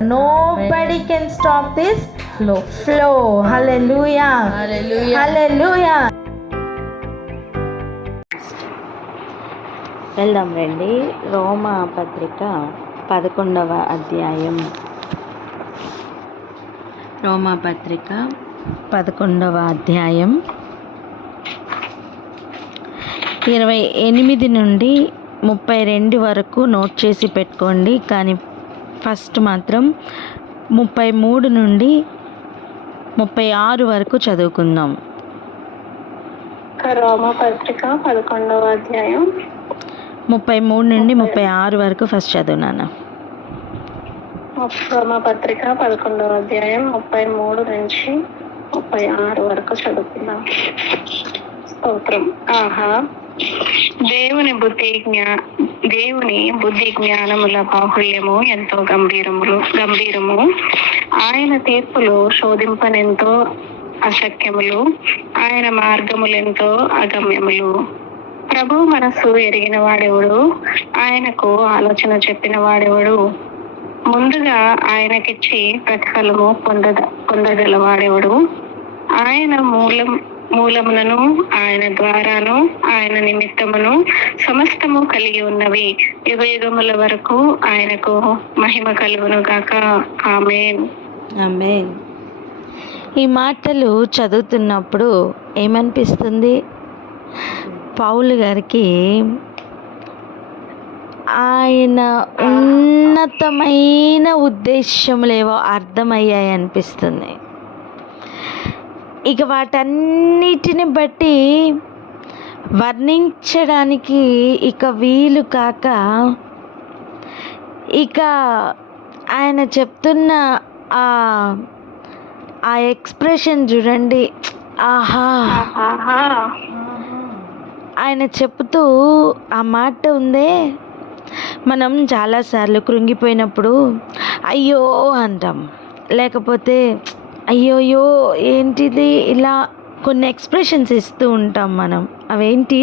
Nobody can stop this flow. Hallelujah. Hallelujah. Hallelujah. వెళ్దాం రండి. రోమా పత్రిక 11వ అధ్యాయం. రోమా పత్రిక 11వ అధ్యాయం 28 నుండి 32 వరకు నోట్ చేసి పెట్టుకోండి. కానీ ఫస్ట్ మాత్రం 33 నుండి 36 వరకు చదువుకుందాం. రోమా పత్రిక 11వ అధ్యాయం 33 నుండి 36 వరకు ఫస్ట్ చదువునాను. రోమా పత్రిక 11వ అధ్యాయం 33 నుంచి 36 వరకు చదువుకుందాం. స్తోత్రం. ఆహా, దేవుని బుద్ధి జ్ఞానముల బాహుళ్యము ఎంతో గంభీరము. ఆయన తీర్పులు శోధింపనెంతో అశక్యములు, ఆయన మార్గములెంతో అగమ్యములు. ప్రభు మనస్సు ఎరిగిన వాడెవడు? ఆయనకు ఆలోచన చెప్పిన వాడెవడు? ముందుగా ఆయనకిచ్చి ప్రతిఫలము పొందగలవాడెవడు? ఆయన మూలములను, ఆయన ద్వారాను, ఆయన నిమిత్తమును సమస్తము కలిగి ఉన్నవి. యుగయుగముల వరకు ఆయనకు మహిమ కలుగును గాక. ఆమేన్. ఆమేన్. ఈ మాటలు చదువుతున్నప్పుడు ఏమనిపిస్తుంది? పౌలు గారికి ఆయన ఉన్నతమైన ఉద్దేశములేవో అర్థమయ్యాయి అనిపిస్తుంది. ఇక వాటన్నిటిని బట్టి వర్ణించడానికి ఇక వీలు కాక, ఇక ఆయన చెప్తున్న ఆ ఎక్స్ప్రెషన్ చూడండి. ఆహా, ఆయన చెప్తూ ఆ మాట ఉందే, మనం చాలాసార్లు కృంగిపోయినప్పుడు అయ్యో అంటాం, లేకపోతే అయ్యోయ్యో ఏంటిది, ఇలా కొన్ని ఎక్స్ప్రెషన్స్ ఇస్తూ ఉంటాం మనం. అవేంటి?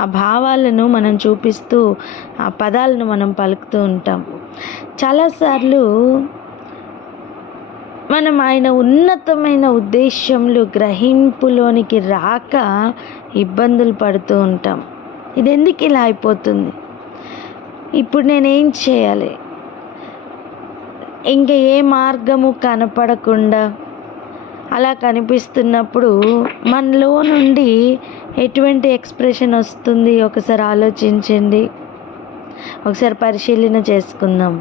ఆ భావాలను మనం చూపిస్తూ ఆ పదాలను మనం పలుకుతూ ఉంటాం. చాలాసార్లు మనం ఆయన ఉన్నతమైన ఉద్దేశంలో గ్రహింపులోనికి రాక ఇబ్బందులు పడుతూ ఉంటాం. ఇది ఎందుకు ఇలా అయిపోతుంది? ఇప్పుడు నేనేం చేయాలి? ఇంకా ఏ మార్గము కనపడకుండా అలా కనిపిస్తున్నప్పుడు మనలో నుండి ఎటువంటి ఎక్స్ప్రెషన్ వస్తుంది? ఒకసారి ఆలోచించండి, ఒకసారి పరిశీలన చేసుకుందాం.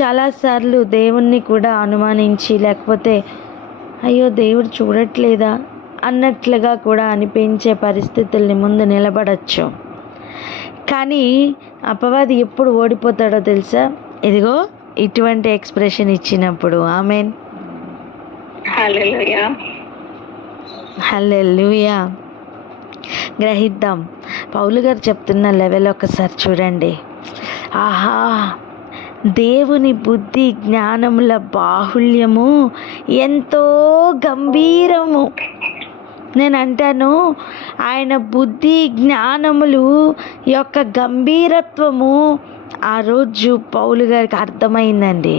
చాలాసార్లు దేవుణ్ణి కూడా అనుమానించి, లేకపోతే అయ్యో దేవుడు చూడట్లేదా అన్నట్లుగా కూడా అనిపించే పరిస్థితుల్ని ముందు నిలబడచ్చు. కానీ అపవాది ఎప్పుడు ఓడిపోతాడో తెలుసా? ఇదిగో ఇటువంటి ఎక్స్ప్రెషన్ ఇచ్చినప్పుడు. ఆమేన్. హల్లెలూయా. హల్లెలూయా. గ్రహిద్దాం. పౌలు గారు చెప్తున్న లెవెల్ ఒకసారి చూడండి. ఆహా, దేవుని బుద్ధి జ్ఞానముల బాహుళ్యము ఎంతో గంభీరము. నేను అంటాను, ఆయన బుద్ధి జ్ఞానములు యొక్క గంభీరత్వము ఆ రోజు పౌలు గారికి అర్థమైందండి.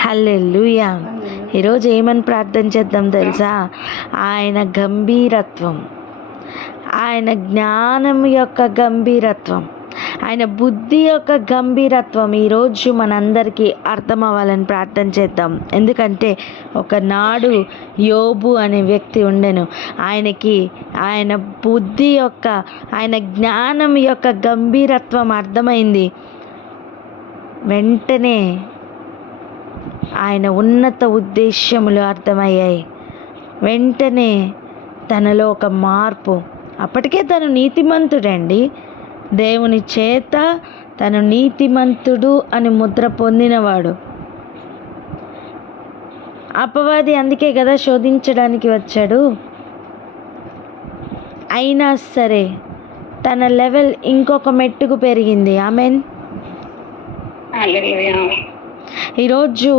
హల్లెలూయా. ఈరోజు ఏమని ప్రార్థన చేద్దాం తెలుసా? ఆయన గంభీరత్వం, ఆయన జ్ఞానం యొక్క గంభీరత్వం, ఆయన బుద్ధి యొక్క గంభీరత్వం ఈరోజు మనందరికీ అర్థం అవ్వాలని ప్రార్థన చేద్దాం. ఎందుకంటే ఒకనాడు యోబు అనే వ్యక్తి ఉండెను. ఆయనకి ఆయన బుద్ధి యొక్క, ఆయన జ్ఞానం యొక్క గంభీరత్వం అర్థమైంది. వెంటనే ఆయన ఉన్నత ఉద్దేశ్యములు అర్థమయ్యాయి. వెంటనే తనలో ఒక మార్పు. అప్పటికే తను నీతిమంతుడండి. దేవుని చేత తను నీతిమంతుడు అని ముద్ర పొందినవాడు. అపవాది అందుకే కదా శోధించడానికి వచ్చాడు. అయినా సరే తన లెవెల్ ఇంకొక మెట్టుకు పెరిగింది. ఆమెన్. ఈరోజు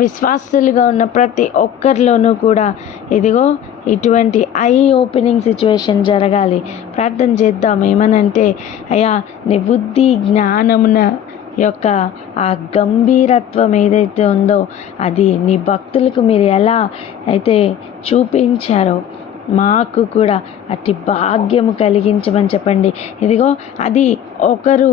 విశ్వాసులుగా ఉన్న ప్రతి ఒక్కరిలోనూ కూడా ఇదిగో ఇటువంటి ఐ ఓపెనింగ్ సిచ్యువేషన్ జరగాలి. ప్రార్థన చేద్దాం. ఏమనంటే, అయ్యా నీ బుద్ధి జ్ఞానమున యొక్క ఆ గంభీరత్వం ఏదైతే ఉందో అది నీ భక్తులకు మీరు ఎలా అయితే చూపించారో మాకు కూడా అట్టి భాగ్యము కలిగించమని చెప్పండి. ఇదిగో అది ఒకరు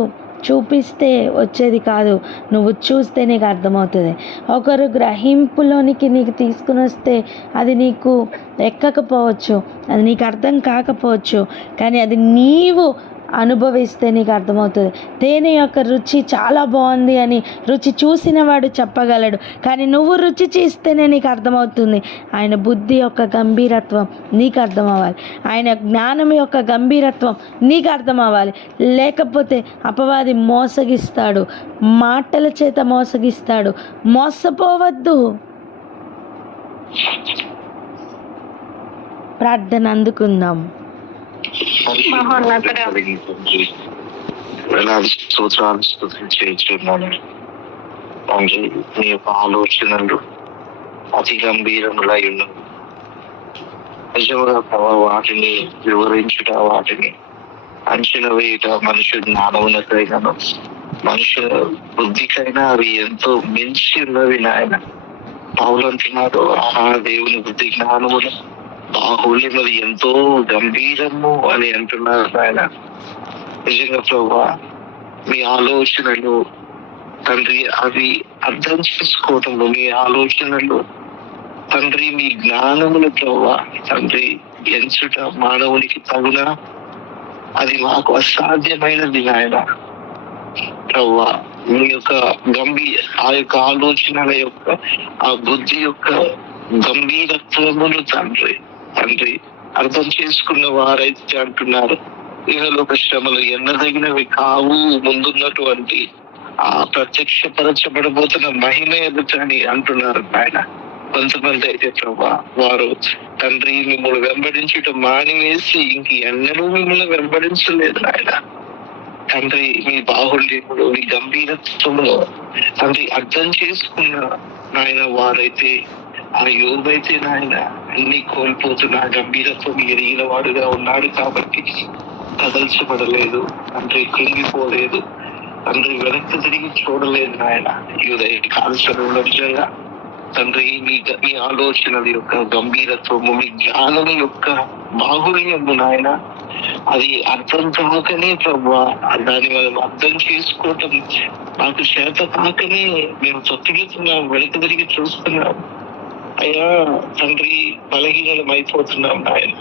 చూపిస్తే వచ్చేది కాదు, నువ్వు చూస్తే నీకు అర్థమవుతుంది. ఒకరు గ్రహింపులోనికి నీకు తీసుకుని వస్తే అది నీకు ఎక్కకపోవచ్చు, అది నీకు అర్థం కాకపోవచ్చు, కానీ అది నీవు అనుభవిస్తే నీకు అర్థమవుతుంది. తేనె యొక్క రుచి చాలా బాగుంది అని రుచి చూసిన వాడు చెప్పగలడు, కానీ నువ్వు రుచి చూస్తేనే నీకు అర్థమవుతుంది. ఆయన బుద్ధి యొక్క గంభీరత్వం నీకు అర్థం అవ్వాలి, ఆయన జ్ఞానం యొక్క గంభీరత్వం నీకు అర్థం అవ్వాలి. లేకపోతే అపవాది మోసగిస్తాడు, మాటల చేత మోసగిస్తాడు. మోసపోవద్దు. ప్రార్థన అందుకుందాం. స్తోత్రాలు స్తుతించున్నాను తండ్రి. మీ యొక్క ఆలోచనలు అతి గంభీరములై ఉన్నవి. నిజముగా ప్రభావ వాటిని వివరించుట, వాటిని అంచనా వేయుట మనుషు జ్ఞానమునకైనాను మనుషుల బుద్ధికైనా అవి ఎంతో మించి ఉన్నవి నాయన. పౌలు అంటున్నాడు, ఆ దేవుని బుద్ధి జ్ఞానములు బాహుళ్యం అది ఎంతో గంభీరము అని అంటున్నారు ఆయన. నిజంగా ప్రభా మీ ఆలోచనలు తండ్రి అవి అర్థం చేసుకోవటంలో, మీ ఆలోచనలు తండ్రి మీ జ్ఞానములు ప్రభా తండ్రి ఎంచుట మానవునికి తగునా, అది మాకు అసాధ్యమైనది నాయన. ప్రభా మీ యొక్క ఆ యొక్క ఆలోచనల యొక్క ఆ బుద్ధి యొక్క గంభీరత్వములు తండ్రి అర్థం చేసుకున్న వారైతే అంటున్నారు, ఇహలోక శ్రమలు ఎన్నదగినవి కావు, ముందున్నటువంటి ఆ ప్రత్యక్షపరచబడబోతున్న మహిమ ఎదుటని అంటున్నారు ఆయన. కొంతమంది అయితే ప్రభా వారు తండ్రి మిమ్మల్ని వెంబడించటం మానివేసి ఇంక ఎన్నడూ మిమ్మల్ని వెంబడించలేదు ఆయన. తండ్రి మీ బాహుళ్యములు, మీ గంభీరత్వంలో తండ్రి అర్థం చేసుకున్న నాయన వారైతే, ఆ యోగైతే నాయన అన్ని కోల్పోతున్న గంభీరత్వం ఎరిగిన వాడుగా ఉన్నాడు కాబట్టి కదల్చబడలేదు తండ్రి, కృంగిపోలేదు తండ్రి, వెనక్కి తిరిగి చూడలేదు నాయన. యుదయ కాల్చడంలో నిజంగా తండ్రి మీ ఆలోచనల యొక్క గంభీరత్వము, మీ జ్ఞానం యొక్క బాహుళ్యము నాయన, అది అర్థం కాకనే ప్రభా దాన్ని మనం అర్థం చేసుకోవటం నాకు చేత కాకనే మేము తొత్తిగుతున్నాం, వెనక్కి తిరిగి చూస్తున్నాం అయ్యా తండ్రి, బలహీనం అయిపోతున్నాం నాయన.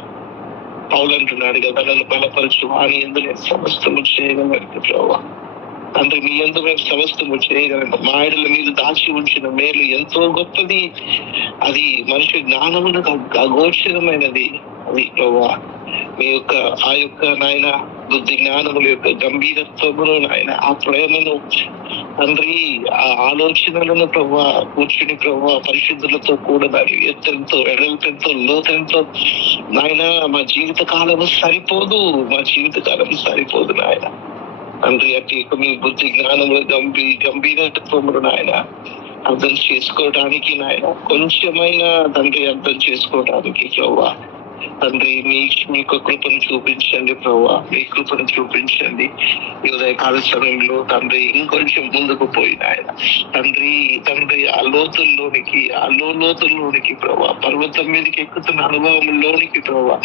పౌలు అంటున్నాడు కదా, నన్ను బలపరచు వాని యందు నేను సమస్తము చేయగలను ప్రభా. తండ్రి మీ యందు మేము సమస్తము చేయగలను. మాయల మీద దాచి ఉంచిన మేలు ఎంతో గొప్పది, అది మనిషి జ్ఞానమునకు అగోచరమైనది. అది ప్రభా మీ యొక్క ఆ యొక్క నాయన బుద్ధి జ్ఞానముల యొక్క గంభీరత్వమును నాయన, ఆ ప్రేమను తండ్రి, ఆ ఆలోచనలను ప్రభా కూర్చుని ప్రభా పరిశుద్ధులతో కూడా దాని ఎత్తెంతో ఎడలెంతో లోతెంతో నాయన మా జీవిత కాలము సరిపోదు నాయన. తండ్రి అట్టి మీ బుద్ధి జ్ఞానముల గంభీరత్వములు నాయన అర్థం చేసుకోవడానికి నాయన, కొంచెమైనా తండ్రి అర్థం చేసుకోవడానికి ప్రభా తండ్రి మీ యొక్క కృపను చూపించండి ప్రభా, మీ కృపను చూపించండి. ఈ ఉదయకాల సమయంలో తండ్రి ఇంకొంచెం ముందుకు పోయిన ఆయన తండ్రి ఆ లోతుల్లోనికి ప్రభా, పర్వతం మీదకి ఎక్కుతున్న అనుభవంలోనికి ప్రభా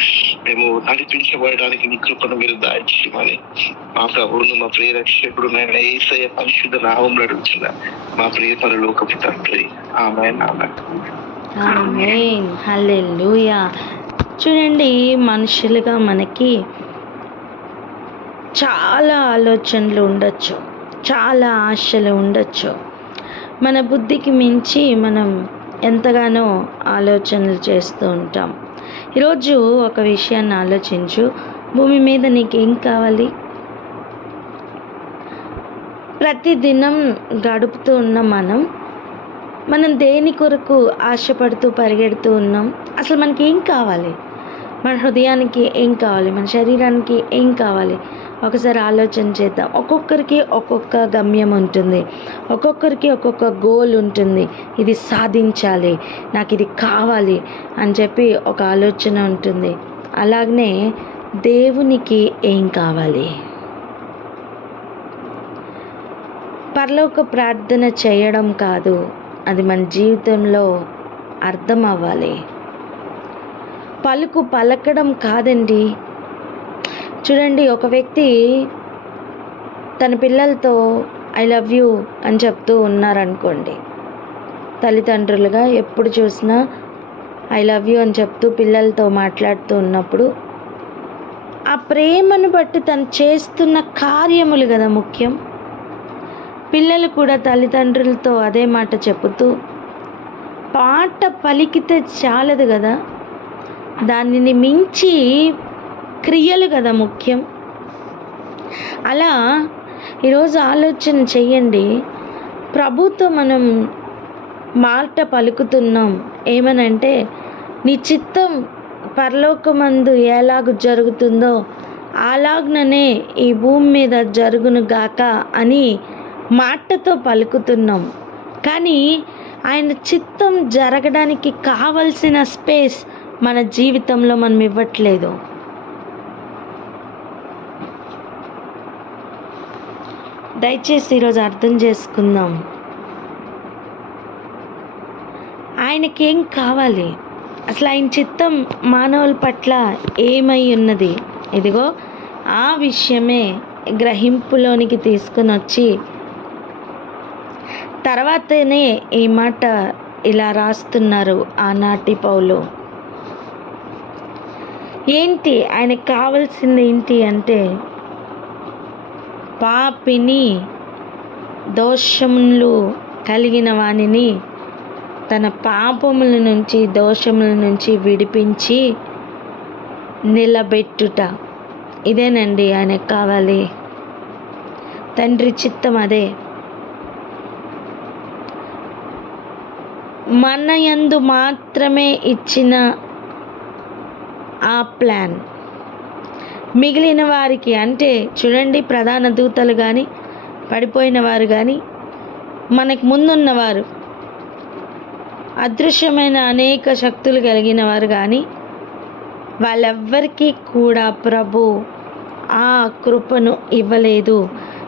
మేము నడిపించబడడానికి మీ కృపను మీరు దాయించమని మా ప్రభువును, మా ప్రియ రక్షకుడు నాయన యేసయ్య పరిశుద్ధ నామములో అడుగుతున్నా మా ప్రియ పరలోకపు తండ్రి. ఆమేన్. ఆమేన్. హల్లెలూయా. చూడండి, మనుషులుగా మనకి చాలా ఆలోచనలు ఉండొచ్చు, చాలా ఆశలు ఉండొచ్చు. మన బుద్ధికి మించి మనం ఎంతగానో ఆలోచనలు చేస్తూ ఉంటాం. ఈరోజు ఒక విషయాన్ని ఆలోచించు, భూమి మీద నీకేం కావాలి? ప్రతిదినం గడుపుతూ ఉన్న మనం దేని కొరకు ఆశపడుతూ పరిగెడుతూ ఉన్నాం? అసలు మనకి ఏం కావాలి? మన హృదయానికి ఏం కావాలి? మన శరీరానికి ఏం కావాలి? ఒకసారి ఆలోచన చేద్దాం. ఒక్కొక్కరికి ఒక్కొక్క గమ్యం ఉంటుంది, ఒక్కొక్కరికి ఒక్కొక్క గోల్ ఉంటుంది. ఇది సాధించాలి, నాకు ఇది కావాలి అని చెప్పి ఒక ఆలోచన ఉంటుంది. అలాగనే దేవునికి ఏం కావాలి? పరలోక ప్రార్థన చేయడం కాదు, అది మన జీవితంలో అర్థం అవ్వాలి. పలకడం కాదండి. చూడండి, ఒక వ్యక్తి తన పిల్లలతో ఐ లవ్ యూ అని చెప్తూ ఉన్నారనుకోండి. తల్లిదండ్రులుగా ఎప్పుడు చూసినా ఐ లవ్ యూ అని చెప్తూ పిల్లలతో మాట్లాడుతూ ఉన్నప్పుడు ఆ ప్రేమను బట్టి తను చేస్తున్న కార్యములు కదా ముఖ్యం. పిల్లలు కూడా తల్లిదండ్రులతో అదే మాట చెబుతూ పాట పలికితే చాలదు కదా, దానిని మించి క్రియలు కదా ముఖ్యం. అలా ఈరోజు ఆలోచన చెయ్యండి. ప్రభుతో మనం మాట పలుకుతున్నాం ఏమనంటే, నీ చిత్తం పరలోకమందు ఎలాగ జరుగుతుందో అలాగనే ఈ భూమి మీద జరుగును గాక అని మాటతో పలుకుతున్నాం. కానీ ఆయన చిత్తం జరగడానికి కావలసిన స్పేస్ మన జీవితంలో మనం ఇవ్వట్లేదు. దయచేసి ఈరోజు అర్థం చేసుకుందాం. ఆయనకేం కావాలి, అసలు ఆయన చిత్తం మానవుల పట్ల ఏమై ఉన్నది, ఇదిగో ఆ విషయమే గ్రహింపులోనికి తీసుకుని వచ్చి తర్వాతనే ఈ మాట ఇలా రాస్తున్నారు ఆనాటి పౌలు. ఏంటి ఆయనకు కావాల్సింది ఏంటి అంటే, పాపిని, దోషములు కలిగిన వానిని తన పాపముల నుంచి, దోషముల నుంచి విడిపించి నిలబెట్టుట. ఇదేనండి ఆయనకు కావాలి. తండ్రి చిత్తం అదే. మన యందు మాత్రమే ఇచ్చిన ఆ ప్లాన్ మిగిలిన వారికి, అంటే చూడండి, ప్రధాన దూతలు కానీ, పడిపోయిన వారు కానీ, మనకు ముందున్నవారు, అదృశ్యమైన అనేక శక్తులు కలిగిన వారు కానీ, వాళ్ళెవ్వరికీ కూడా ప్రభు ఆ కృపను ఇవ్వలేదు,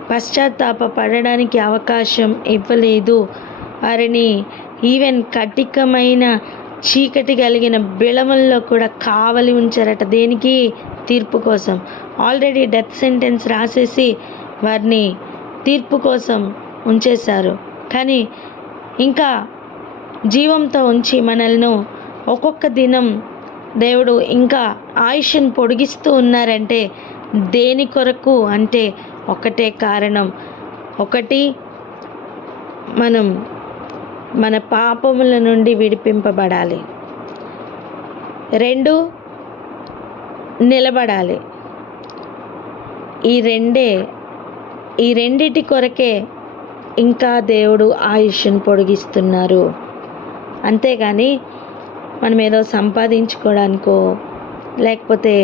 పశ్చాత్తాప పడడానికి అవకాశం ఇవ్వలేదు. వారిని ఈవెన్ కటికమైన చీకటి కలిగిన బిళముల్లో కూడా కావలి ఉంచారట. దేనికి? తీర్పు కోసం. ఆల్రెడీ డెత్ సెంటెన్స్ రాసేసి వారిని తీర్పు కోసం ఉంచేశారు. కానీ ఇంకా జీవంతో ఉంచి మనల్ని ఒక్కొక్క దినం దేవుడు ఇంకా ఆయుష్ను పొడిగిస్తూ ఉన్నారంటే దేని కొరకు అంటే ఒకటే కారణం. ఒకటి, మనం మన పాపముల నుండి విడిపింపబడాలి. 2, నిలబడాలి. ఈ రెండిటి కొరకే ఇంకా దేవుడు ఆయుష్ను పొడిగిస్తున్నారు. అంతేగాని మనం ఏదో సంపాదించుకోవడానికో, లేకపోతే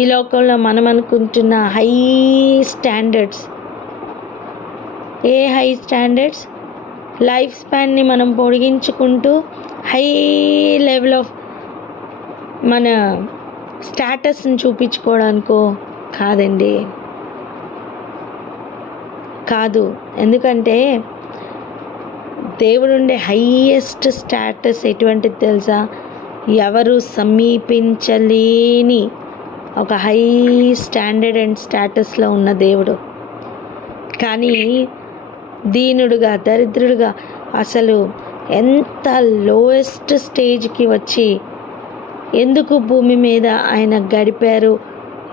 ఈ లోకంలో మనం అనుకుంటున్న హై స్టాండర్డ్స్, ఏ హై స్టాండర్డ్స్, లైఫ్ స్పాన్ని మనం పొడిగించుకుంటూ హై లెవెల్ ఆఫ్ మన స్టేటస్ని చూపించుకోవడానికో కాదండి, కాదు. ఎందుకంటే దేవుడుండే హైయెస్ట్ స్టేటస్ ఎటువంటిది తెలుసా? ఎవరు సమీపించలేని ఒక హై స్టాండర్డ్ అండ్ స్టేటస్లో ఉన్న దేవుడు. కానీ దీనుడుగా, దరిద్రుడుగా, అసలు ఎంత లోయెస్ట్ స్టేజ్కి వచ్చి ఎందుకు భూమి మీద ఆయన గడిపారు,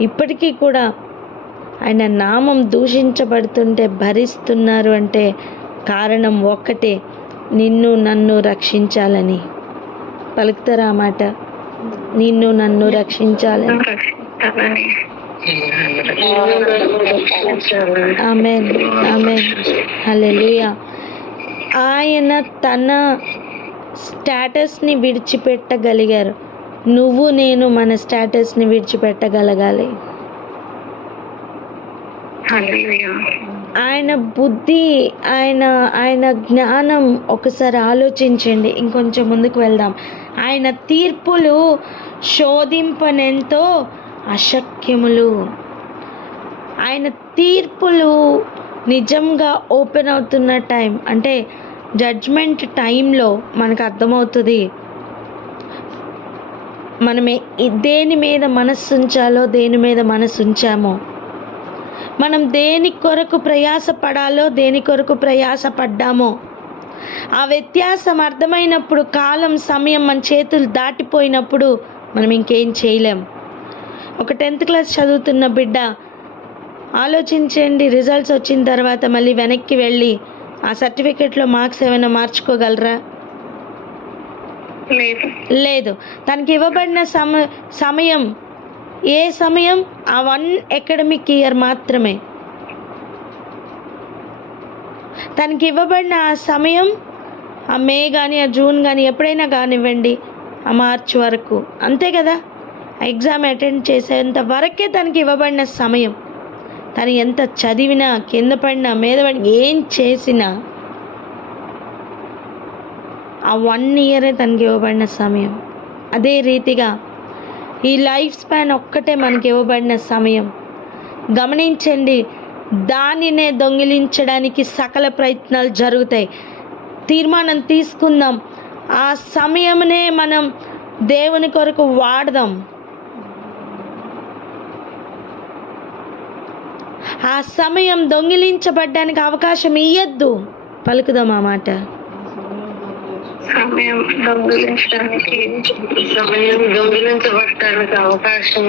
ఇప్పటికీ కూడా ఆయన నామం దూషించబడుతుంటే భరిస్తున్నారు అంటే కారణం ఒక్కటే, నిన్ను నన్ను రక్షించాలని. పలుకుతారా మాట? నిన్ను నన్ను రక్షించాలని. ఆమేన్, ఆమేన్, హల్లెలూయా. ఆయన తన స్టేటస్ని విడిచిపెట్టగలిగారు. నువ్వు నేను మన స్టేటస్ని విడిచిపెట్టగలగాలి. ఆయన బుద్ధి, ఆయన జ్ఞానం ఒకసారి ఆలోచించండి. ఇంకొంచెం ముందుకు వెళ్దాం. ఆయన తీర్పులు శోధింపనెంతో అశక్యములు. ఆయన తీర్పులు నిజంగా ఓపెన్ అవుతున్న టైం అంటే జడ్జ్మెంట్ టైంలో మనకు అర్థమవుతుంది మనమే దేని మీద మనస్సు ఉంచాలో దేని మీద మనస్సు ఉంచామో, మనం దేని కొరకు ప్రయాసపడాలో దేని కొరకు ప్రయాసపడ్డామో ఆ వ్యత్యాసం అర్థమైనప్పుడు, కాలం సమయం మన చేతులు దాటిపోయినప్పుడు మనం ఇంకేం చేయలేం. ఒక 10th క్లాస్ చదువుతున్న బిడ్డ ఆలోచించండి, రిజల్ట్స్ వచ్చిన తర్వాత మళ్ళీ వెనక్కి వెళ్ళి ఆ సర్టిఫికెట్లో మార్క్స్ ఏమైనా మార్చుకోగలరా? లేదు. తనకి ఇవ్వబడిన సమయం ఏ సమయం? ఆ 1 అకాడమిక్ ఇయర్ మాత్రమే. తనకి ఇవ్వబడిన ఆ సమయం ఆ మే కానీ ఆ జూన్ కానీ ఎప్పుడైనా కానివ్వండి, ఆ మార్చ్ వరకు, అంతే కదా. ఎగ్జామ్ అటెండ్ చేసేంత వరకే తనకి ఇవ్వబడిన సమయం. తను ఎంత చదివినా, కింద పడినా, మీద పడినా, ఏం చేసినా ఆ 1 ఇయరే తనకి ఇవ్వబడిన సమయం. అదే రీతిగా ఈ లైఫ్ స్పాన్ ఒక్కటే మనకి ఇవ్వబడిన సమయం. గమనించండి, దానినే దొంగిలించడానికి సకల ప్రయత్నాలు జరుగుతాయి. తీర్మానం తీసుకుందాం, ఆ సమయమునే మనం దేవుని కొరకు వాడదాం. ఆ సమయం దొంగిలించబడ్డానికి అవకాశం ఇయ్యద్దు. పలుకుదాం ఆ మాట. సమయం దొంగిలించబడటానికి అవకాశం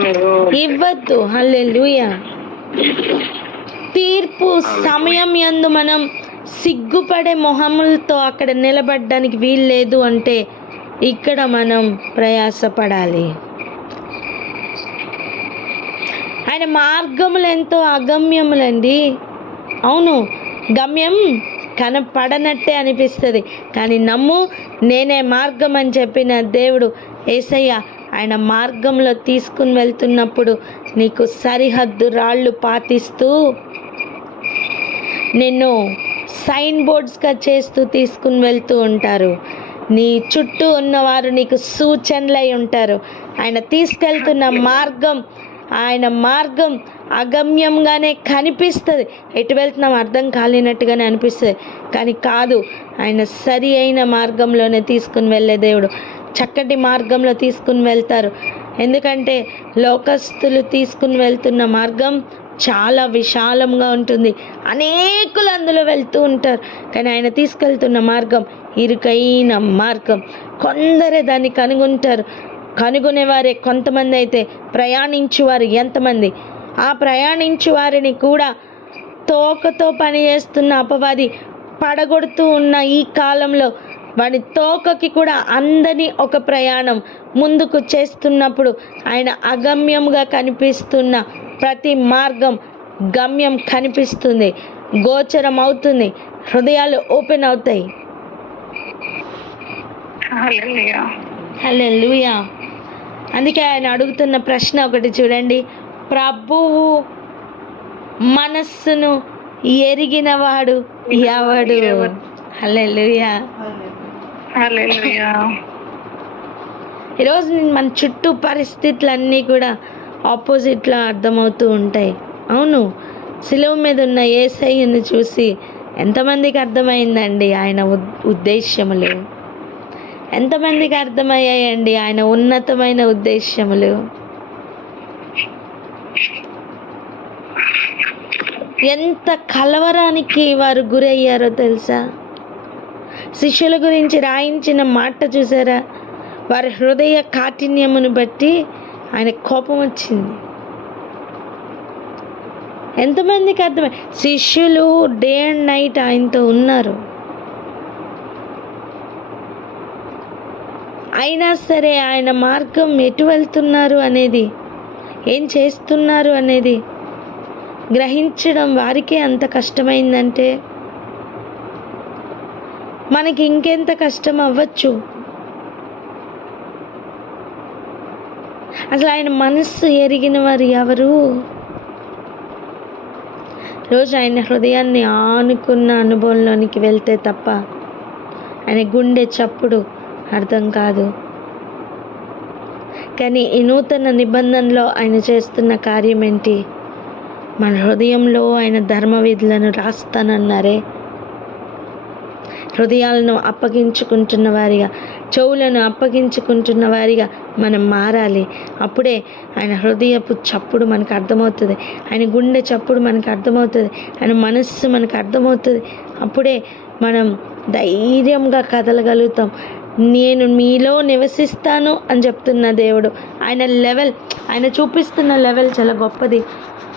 ఇవ్వద్దు. హల్లెలూయా. తీర్పు సమయం యందు మనం సిగ్గుపడే మొహములతో అక్కడ నిలబడడానికి వీల్లేదు. అంటే ఇక్కడ మనం ప్రయాసపడాలి. ఆయన మార్గములు ఎంతో అగమ్యములండి. అవును, గమ్యం కనపడనట్టే అనిపిస్తుంది, కానీ నమ్ము నేనే మార్గం అని చెప్పిన దేవుడు యేసయ్య ఆయన మార్గంలో తీసుకుని వెళ్తున్నప్పుడు నీకు సరిహద్దు రాళ్ళు పాతిస్తూ నిన్ను సైన్ బోర్డ్స్గా చేస్తూ తీసుకుని వెళ్తూ ఉంటారు. నీ చుట్టూ ఉన్నవారు నీకు సూచనలై ఉంటారు. ఆయన తీసుకెళ్తున్న మార్గం, ఆయన మార్గం అగమ్యంగానే కనిపిస్తుంది. ఎటు వెళ్తున్నాం అర్థం కాలేనట్టుగానే అనిపిస్తుంది, కానీ కాదు, ఆయన సరి అయిన మార్గంలోనే తీసుకుని వెళ్ళే దేవుడు. చక్కటి మార్గంలో తీసుకుని వెళ్తారు. ఎందుకంటే లోకస్తులు తీసుకుని వెళ్తున్న మార్గం చాలా విశాలంగా ఉంటుంది, అనేకులు అందులో వెళ్తూ ఉంటారు. కానీ ఆయన తీసుకెళ్తున్న మార్గం ఇరుకైన మార్గం. కొందరే దాన్ని కనుగొంటారు. కనుగొనేవారే కొంతమంది, అయితే ప్రయాణించువారు ఎంతమంది? ఆ ప్రయాణించు వారిని కూడా తోకతో పనిచేస్తున్న అపవాది పడగొడుతూ ఉన్న ఈ కాలంలో వాడి తోకకి కూడా అందని ఒక ప్రయాణం ముందుకు చేస్తున్నప్పుడు ఆయన అగమ్యంగా కనిపిస్తున్న ప్రతి మార్గం గమ్యం కనిపిస్తుంది, గోచరం అవుతుంది, హృదయాలు ఓపెన్ అవుతాయి. హల్లెలూయా. అందుకే ఆయన అడుగుతున్న ప్రశ్న ఒకటి చూడండి, ప్రభువు మనస్సును ఎరిగినవాడు ఎవడు? హల్లెలూయా. ఈరోజు మన చుట్టూ పరిస్థితులన్నీ కూడా ఆపోజిట్లో అర్థమవుతూ ఉంటాయి. అవును, సిలువ మీద ఉన్న యేసయ్యను చూసి ఎంతమందికి అర్థమైందండి ఆయన ఉద్దేశ్యములు? ఎంతమందికి అర్థమయ్యాయండి ఆయన ఉన్నతమైన ఉద్దేశ్యములు? ఎంత కలవరానికి వారు గురయ్యారో తెలుసా? శిష్యుల గురించి రాయించిన మాట చూసారా? వారి హృదయ కాఠిన్యమును బట్టి ఆయన కోపం వచ్చింది. ఎంతమందికి అర్థమై? శిష్యులు డే అండ్ నైట్ ఆయనతో ఉన్నారు, అయినా సరే ఆయన మార్గం ఎటు వెళ్తున్నారు అనేది, ఏం చేస్తున్నారు అనేది గ్రహించడం వారికే అంత కష్టమైందంటే మనకి ఇంకెంత కష్టం అవ్వచ్చు. అసలు ఆయన మనస్సు ఎరిగిన వారు ఎవరు? రోజు ఆయన హృదయాన్ని ఆనుకున్న అనుభవంలోనికి వెళ్తే తప్ప ఆయన గుండె చప్పుడు అర్థం కాదు. కానీ ఈ నూతన నిబంధనలో ఆయన చేస్తున్న కార్యం ఏంటి? మన హృదయంలో ఆయన ధర్మవిధులను రాస్తానన్నారే. హృదయాలను అప్పగించుకుంటున్న వారిగా, చెవులను అప్పగించుకుంటున్న వారిగా మనం మారాలి. అప్పుడే ఆయన హృదయపు చప్పుడు మనకు అర్థమవుతుంది, ఆయన గుండె చప్పుడు మనకు అర్థమవుతుంది, ఆయన మనస్సు మనకు అర్థమవుతుంది. అప్పుడే మనం ధైర్యంగా కదలగలుగుతాం. నేను మీలో నివసిస్తాను అని చెప్తున్న దేవుడు. ఆయన చూపిస్తున్న లెవెల్ చాలా గొప్పది.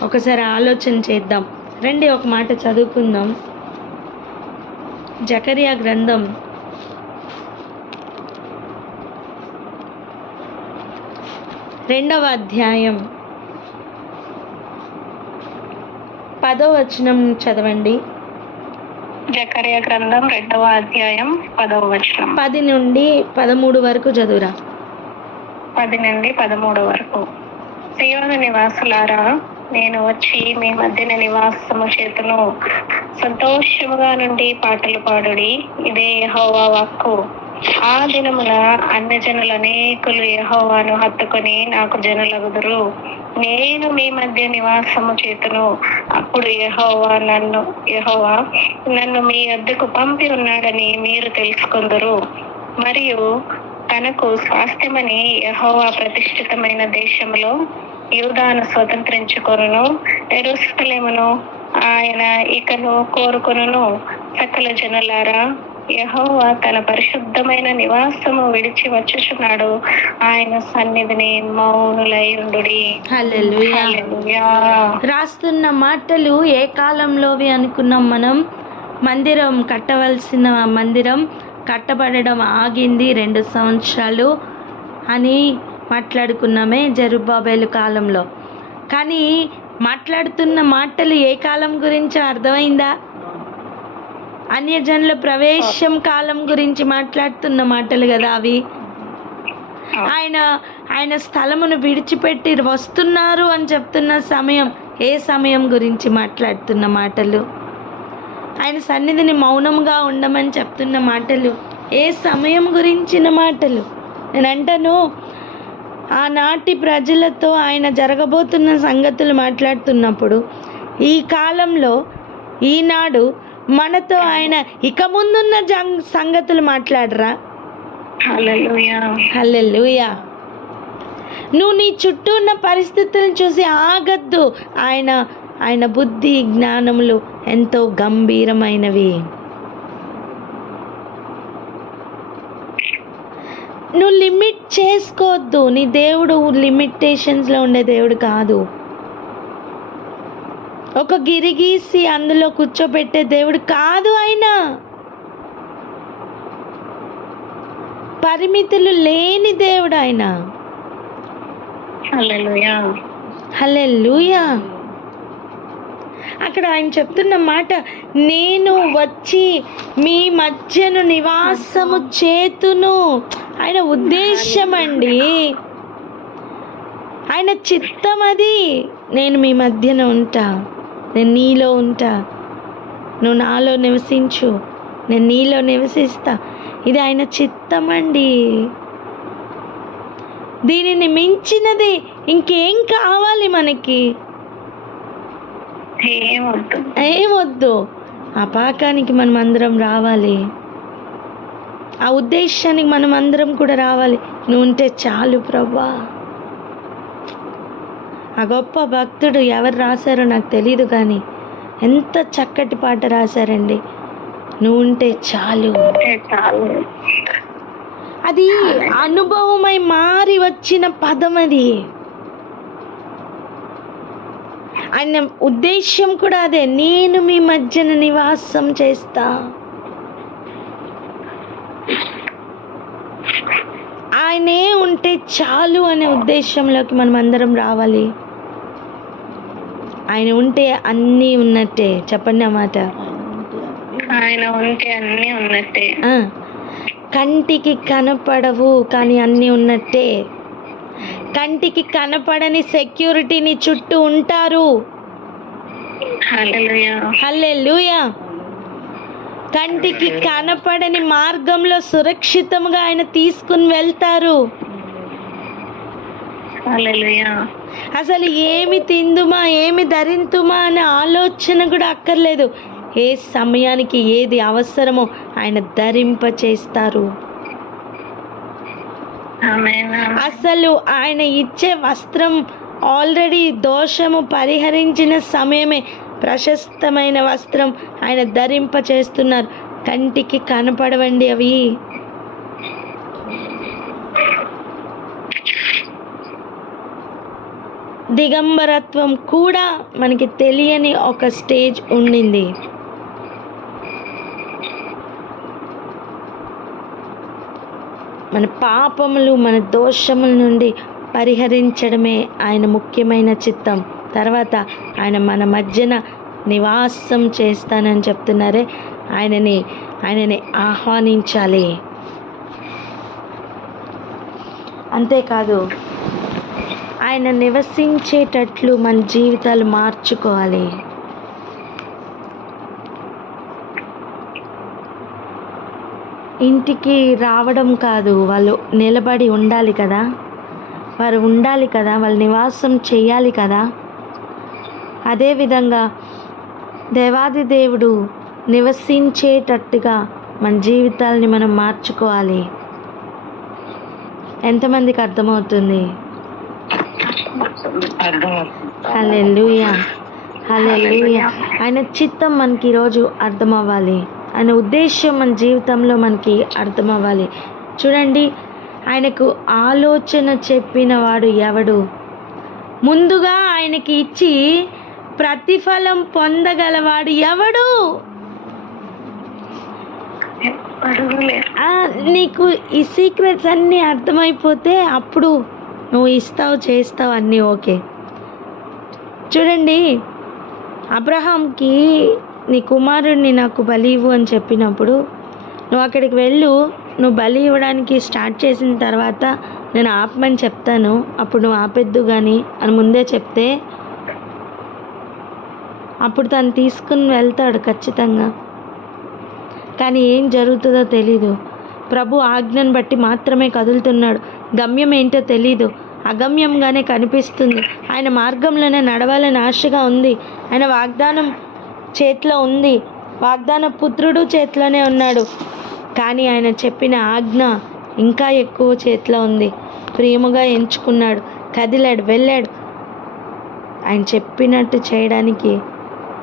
ఒకసారి ఆలోచన చేద్దాం రండి. ఒక మాట చదువుకుందాం. జకరియా గ్రంథం 2వ అధ్యాయం 10వ వచనం చదవండి. జకరియా గ్రంథం 2వ అధ్యాయం 10వ వచనం. 10 నుండి 13 వరకు చదువురా. 10 నుండి 13 వరకు. సియోను నివాసులారా, నేను వచ్చి మీ మధ్యన నివాసము చేతును. సంతోషముగా నుండి పాటలు పాడుడి, ఇదే యెహోవా వాక్కు. ఆ దినమున అన్యజనులు అనేకులు యెహోవాను హత్తుకొని నాకు జనులగుదురు. నేను మీ మధ్య నివాసము చేతును. అప్పుడు యెహోవా నన్ను మీ వద్దకు పంపి ఉన్నాడని మీరు తెలుసుకొందురు. మరియు తనకు స్వాస్థ్యమని యెహోవా ప్రతిష్ఠితమైన దేశంలో యూదాను స్వతంత్రించుకొనును, యెరూషలేమును ఆయన ఇకను కోరుకొనును. సకల జనులారా, యెహోవా తన పరిశుద్ధమైన నివాసము విడిచి వచ్చుచున్నాడు. ఆయన సన్నిధిని మౌనులై ఉండుడి. హల్లెలూయా. హల్లెలూయా. రాస్తున్న మాటలు ఏ కాలంలోవి అనుకున్నాం మనం? మందిరం కట్టవలసిన మందిరం కట్టబడడం ఆగింది 2 సంవత్సరాలు అని మాట్లాడుకున్నామే జెరుబ్బాబెలు కాలంలో. కానీ మాట్లాడుతున్న మాటలు ఏ కాలం గురించో అర్థమైందా? అన్యజనుల ప్రవేశం కాలం గురించి మాట్లాడుతున్న మాటలు కదా అవి. ఆయన స్థలమును విడిచిపెట్టి వస్తున్నారు అని చెప్తున్న సమయం ఏ సమయం గురించి మాట్లాడుతున్న మాటలు? ఆయన సన్నిధిని మౌనంగా ఉండమని చెప్తున్న మాటలు ఏ సమయం గురించిన మాటలు? నేను అంటాను, ఆనాటి ప్రజలతో ఆయన జరగబోతున్న సంగతులు మాట్లాడుతున్నప్పుడు ఈ కాలంలో ఈనాడు మనతో ఆయన ఇక ముందున్న సంగతులు మాట్లాడరా? హల్లెలూయా. హల్లెలూయా. నువ్వు నీ చుట్టూ ఉన్న పరిస్థితులను చూసి ఆగద్దు. ఆయన బుద్ధి జ్ఞానములు ఎంతో గంభీరమైనవి. నువ్వు లిమిట్ చేసుకోవద్దు. నీ దేవుడు లిమిటేషన్స్లో ఉండే దేవుడు కాదు. ఒక గిరిగీసి అందులో కూర్చోబెట్టే దేవుడు కాదు. ఆయన పరిమితులు లేని దేవుడు. ఆయన హల్లెలూయా. హల్లెలూయా. అక్కడ ఆయన చెప్తున్న మాట, నేను వచ్చి మీ మధ్యను నివాసము చేతును. ఆయన ఉద్దేశం అండి, ఆయన చిత్తం అది. నేను మీ మధ్యన ఉంటా, నేను నీలో ఉంటా, నువ్వు నాలో నివసించు, నేను నీలో నివసిస్తా. ఇది ఆయన చిత్తం అండి. దీనిని మించినది ఇంకేం కావాలి మనకి? ఏమొద్దు. ఆ పాకానికి మనం అందరం రావాలి, ఆ ఉద్దేశానికి మనం అందరం కూడా రావాలి. నువ్వు ఉంటే చాలు ప్రభువా. ఆ గొప్ప భక్తుడు ఎవరు రాశారో నాకు తెలీదు, కానీ ఎంత చక్కటి పాట రాశారండి. నువ్వు ఉంటే చాలు. అది అనుభవమై మారి వచ్చిన పదం అది. ఆయన ఉద్దేశం కూడా అదే, నేను మీ మధ్యన నివాసం చేస్తా. ఆయనే ఉంటే చాలు అనే ఉద్దేశంలోకి మనం అందరం రావాలి. ఆయన ఉంటే అన్నీ ఉన్నట్టే. చెప్పండి ఆ మాట. ఆయన ఉంటే అన్నీ ఉన్నట్టే. కంటికి కనపడవు కానీ అన్నీ ఉన్నట్టే. కంటికి కనపడని సెక్యూరిటీని చుట్టూ ఉంటారు. హల్లెలూయా. హల్లెలూయా. కంటికి కనపడని మార్గంలో సురక్షితంగా ఆయన తీసుకుని వెళ్తారు. హల్లెలూయా. అసలు ఏమి తిందుమా ఏమి ధరింతుమా అనే ఆలోచన కూడా అక్కర్లేదు. ఏ సమయానికి ఏది అవసరమో ఆయన ధరింప చేస్తారు. ఆమేన్. అసలు ఆయన ఇచ్చే వస్త్రం ఆల్రెడీ దోషము పరిహరించిన సమయమే ప్రశస్తమైన వస్త్రం ఆయన ధరింప చేస్తున్నారు. కంటికి కనపడవండి అవి. దిగంబరత్వం కూడా మనకి తెలియని ఒక స్టేజ్ ఉండింది. మన పాపములు మన దోషముల నుండి పరిహరించడమే ఆయన ముఖ్యమైన చిత్తం. తర్వాత ఆయన మన మధ్యన నివాసం చేస్తానని చెప్తున్నారే, ఆయనని ఆహ్వానించాలి. అంతేకాదు ఆయన నివసించేటట్లు మన జీవితాలు మార్చుకోవాలి. ఇంటికి రావడం కాదు, వాళ్ళు నిలబడి ఉండాలి కదా, వారు ఉండాలి కదా, వాళ్ళు నివాసం చేయాలి కదా. అదేవిధంగా దేవాది దేవుడు నివసించేటట్టుగా మన జీవితాలని మనం మార్చుకోవాలి. ఎంతమందికి అర్థమవుతుంది? హల్లెలూయా, హల్లెలూయా. ఆయన చిత్తం మనకి ఈరోజు అర్థమవ్వాలి. ఆయన ఉద్దేశం మన జీవితంలో మనకి అర్థమవ్వాలి. చూడండి, ఆయనకు ఆలోచన చెప్పిన వాడు ఎవడు? ముందుగా ఆయనకి ఇచ్చి ప్రతిఫలం పొందగలవాడు ఎవడు? నీకు ఈ సీక్రెట్స్ అన్నీ అర్థమైపోతే అప్పుడు నువ్వు ఇస్తావు, చేస్తావు, అన్నీ ఓకే. చూడండి, అబ్రహాంకి నీ కుమారుడిని నాకు బలి ఇవ్వు అని చెప్పినప్పుడు, నువ్వు అక్కడికి వెళ్ళు, నువ్వు బలి ఇవ్వడానికి స్టార్ట్ చేసిన తర్వాత నేను ఆపమని చెప్తాను, అప్పుడు నువ్వు ఆపెద్దు కానీ అని ముందే చెప్తే అప్పుడు తను తీసుకుని వెళ్తాడు ఖచ్చితంగా. కానీ ఏం జరుగుతుందో తెలీదు. ప్రభు ఆజ్ఞను బట్టి మాత్రమే కదులుతున్నాడు. గమ్యం ఏంటో తెలీదు, అగమ్యంగానే కనిపిస్తుంది. ఆయన మార్గంలోనే నడవాలని ఆశగా ఉంది. ఆయన వాగ్దానం చేతిలో ఉంది, వాగ్దాన పుత్రుడు చేతిలోనే ఉన్నాడు. కానీ ఆయన చెప్పిన ఆజ్ఞ ఇంకా ఎక్కువ చేతిలో ఉంది. ప్రేమగా ఎంచుకున్నాడు, కదిలాడు, వెళ్ళాడు. ఆయన చెప్పినట్టు చేయడానికి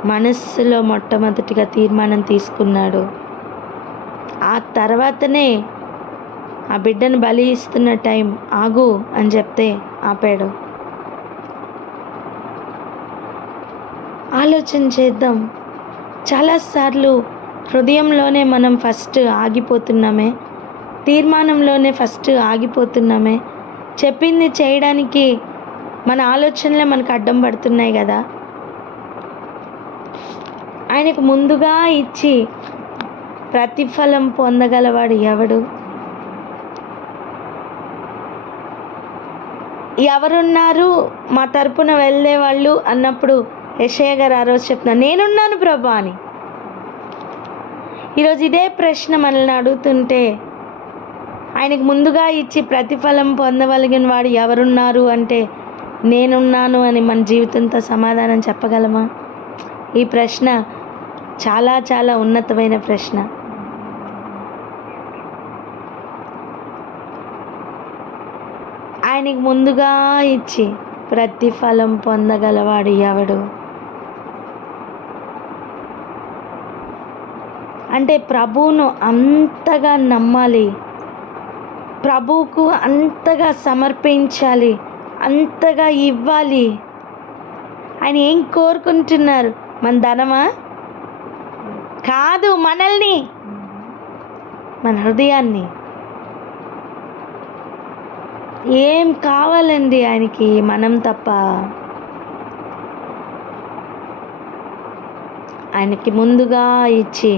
మనస్సులో మొట్టమొదటిగా తీర్మానం తీసుకున్నాడు. ఆ తర్వాతనే ఆ బిడ్డను బలి ఇస్తున్న టైం ఆగు అని చెప్తే ఆపాడు. ఆలోచన చేద్దాం. చాలాసార్లు హృదయంలోనే మనం ఫస్ట్ ఆగిపోతున్నామే, తీర్మానంలోనే ఫస్ట్ ఆగిపోతున్నామే. చెప్పింది చేయడానికి మన ఆలోచనలే మనకు అడ్డం పడుతున్నాయి కదా. ఆయనకు ముందుగా ఇచ్చి ప్రతిఫలం పొందగలవాడు ఎవడు? ఎవరున్నారు మా తరపున వెళ్ళేవాళ్ళు అన్నప్పుడు యెషయా గారు ఆ రోజు చెప్తున్నారు, నేనున్నాను ప్రభా అని. ఈరోజు ఇదే ప్రశ్న మనల్ని అడుగుతుంటే, ఆయనకు ముందుగా ఇచ్చి ప్రతిఫలం పొందగలిగిన వాడు ఎవరున్నారు అంటే నేనున్నాను అని మన జీవితంతో సమాధానం చెప్పగలమా? ఈ ప్రశ్న చాలా చాలా ఉన్నతమైన ప్రశ్న. ఆయనకు ముందుగా ఇచ్చి ప్రతిఫలం పొందగలవాడు ఎవడు? అంటే ప్రభువును అంతగా నమ్మాలి, ప్రభువుకు అంతగా సమర్పించాలి, అంతగా ఇవ్వాలి. ఆయన ఏం కోరుకుంటున్నారు? మన ధనమా? కాదు, మనల్ని, మన హృదయాన్ని. ఏం కావాలండి ఆయనకి? మనం తప్ప. ఆయనకి ముందుగా ఇచ్చి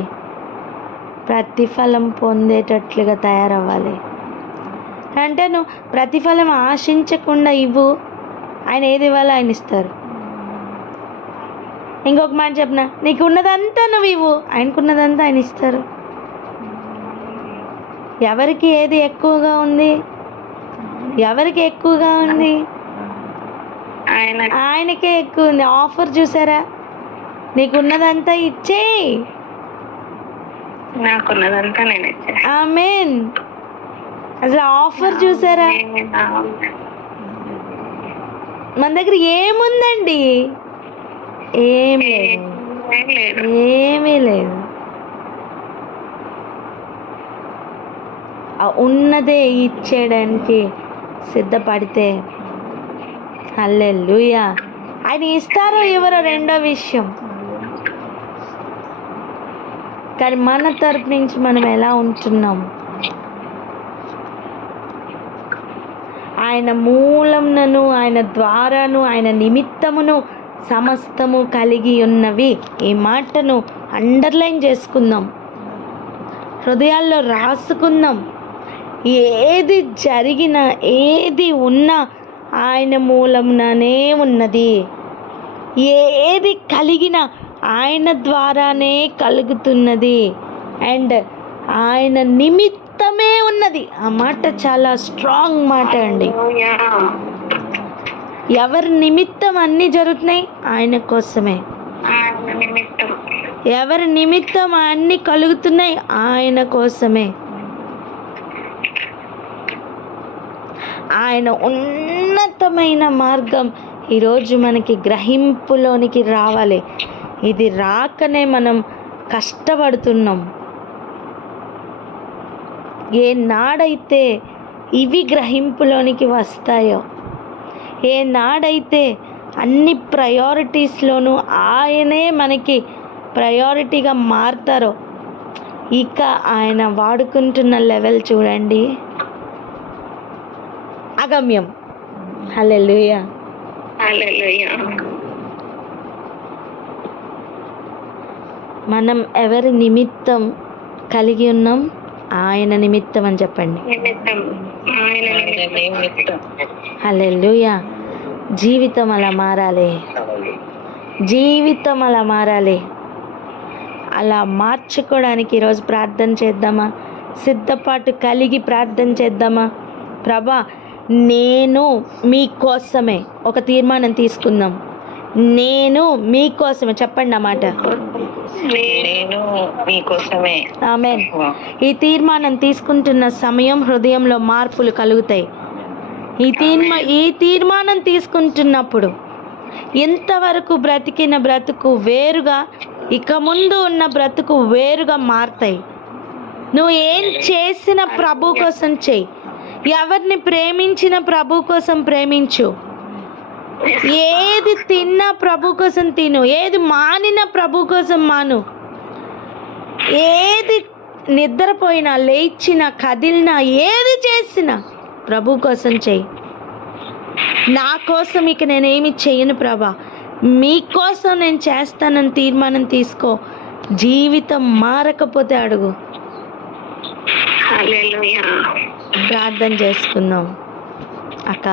ప్రతిఫలం పొందేటట్లుగా తయారవ్వాలి. అంటే నువ్వు ప్రతిఫలం ఆశించకుండా ఇవ్వు, ఆయన ఏది ఇవ్వాలో ఆయన ఇస్తారు. ఇంకొక మాట చెప్పిన, నీకు ఉన్నదంతా నువ్వు ఇవ్వు, ఆయనకున్నదంతా ఆయన ఇస్తారు. ఎవరికి ఏది ఎక్కువగా ఉంది? ఎవరికి ఎక్కువగా ఉంది? ఆయనకే ఎక్కువ ఉంది. ఆఫర్ చూసారా? నీకున్నదంతా ఇచ్చేయి, నాకున్నదంతా నేను ఇచ్చా. ఆమేన్. అసలు ఆఫర్ చూసారా? మన దగ్గర ఏముందండి? ఏమీ లేదు, ఏమీ లేదు. ఉన్నదే ఇచ్చేయడానికి సిద్ధపడితే హల్లెలూయా. ఆయన ఇస్తారో ఎవరో రెండో విషయం, కానీ మన తరపు నుంచి మనం ఎలా ఉంటున్నాం? ఆయన మూలంను, ఆయన ద్వారాను, ఆయన నిమిత్తమును సమస్తము కలిగి ఉన్నవి. ఈ మాటను అండర్లైన్ చేసుకుందాం, హృదయాల్లో రాసుకుందాం. ఏది జరిగినా, ఏది ఉన్నా ఆయన మూలముననే ఉన్నది. ఏది కలిగినా ఆయన ద్వారానే కలుగుతున్నది అండ్ ఆయన నిమిత్తమే ఉన్నది. ఆ మాట చాలా స్ట్రాంగ్ మాట అండి. ఎవరి నిమిత్తం అన్నీ జరుగుతున్నాయి? ఆయన కోసమే. ఎవరి నిమిత్తం అన్నీ కలుగుతున్నాయి? ఆయన కోసమే. ఆయన ఉన్నతమైన మార్గం ఈరోజు మనకి గ్రహింపులోనికి రావాలి. ఇది రాకనే మనం కష్టపడుతున్నాం. ఏనాడైతే ఇవి గ్రహింపులోనికి వస్తాయో, ఏనాడైతే అన్ని ప్రయారిటీస్లోనూ ఆయనే మనకి ప్రయారిటీగా మారుతారో, ఇక ఆయన వాడుకుంటున్న లెవెల్ చూడండి, అగమ్యం. హల్లెలూయా. మనం ఎవరి నిమిత్తం కలిగి ఉన్నాం? ఆయన నిమిత్తం అని చెప్పండి. హల్లెలూయా. జీవితం అలా మారాలి, జీవితం అలా మారాలి. అలా మార్చుకోవడానికి ఈరోజు ప్రార్థన చేద్దామా? సిద్ధపాటు కలిగి ప్రార్థన చేద్దామా? ప్రభా, నేను మీకోసమే, ఒక తీర్మానం తీసుకుందాం. నేను మీకోసమే, చెప్పండి అన్నమాట. నేను మీకోసమే. ఆమేన్. ఈ తీర్మానం తీసుకుంటున్న సమయం హృదయంలో మార్పులు కలుగుతాయి. ఈ తీర్మానం తీసుకుంటున్నప్పుడు ఇంతవరకు బ్రతికిన బ్రతుకు వేరుగా, ఇక ముందు ఉన్న బ్రతుకు వేరుగా మారుతాయి. నువ్వు ఏం చేసిన ప్రభు కోసం చెయ్యి. ఎవరిని ప్రేమించిన ప్రభు కోసం ప్రేమించు. ఏది తిన్నా ప్రభు కోసం తిను. ఏది మానినా ప్రభు కోసం మాను. ఏది నిద్రపోయినా, లేచినా, కదిలినా, ఏది చేసినా ప్రభు కోసం చెయ్యి. నా కోసం ఇక నేనేమి చెయ్యను ప్రభా, మీకోసం నేను చేస్తానని తీర్మానం తీసుకో. జీవితం మారకపోతే అడుగు. ప్రార్థన చేసుకుందాం అక్క.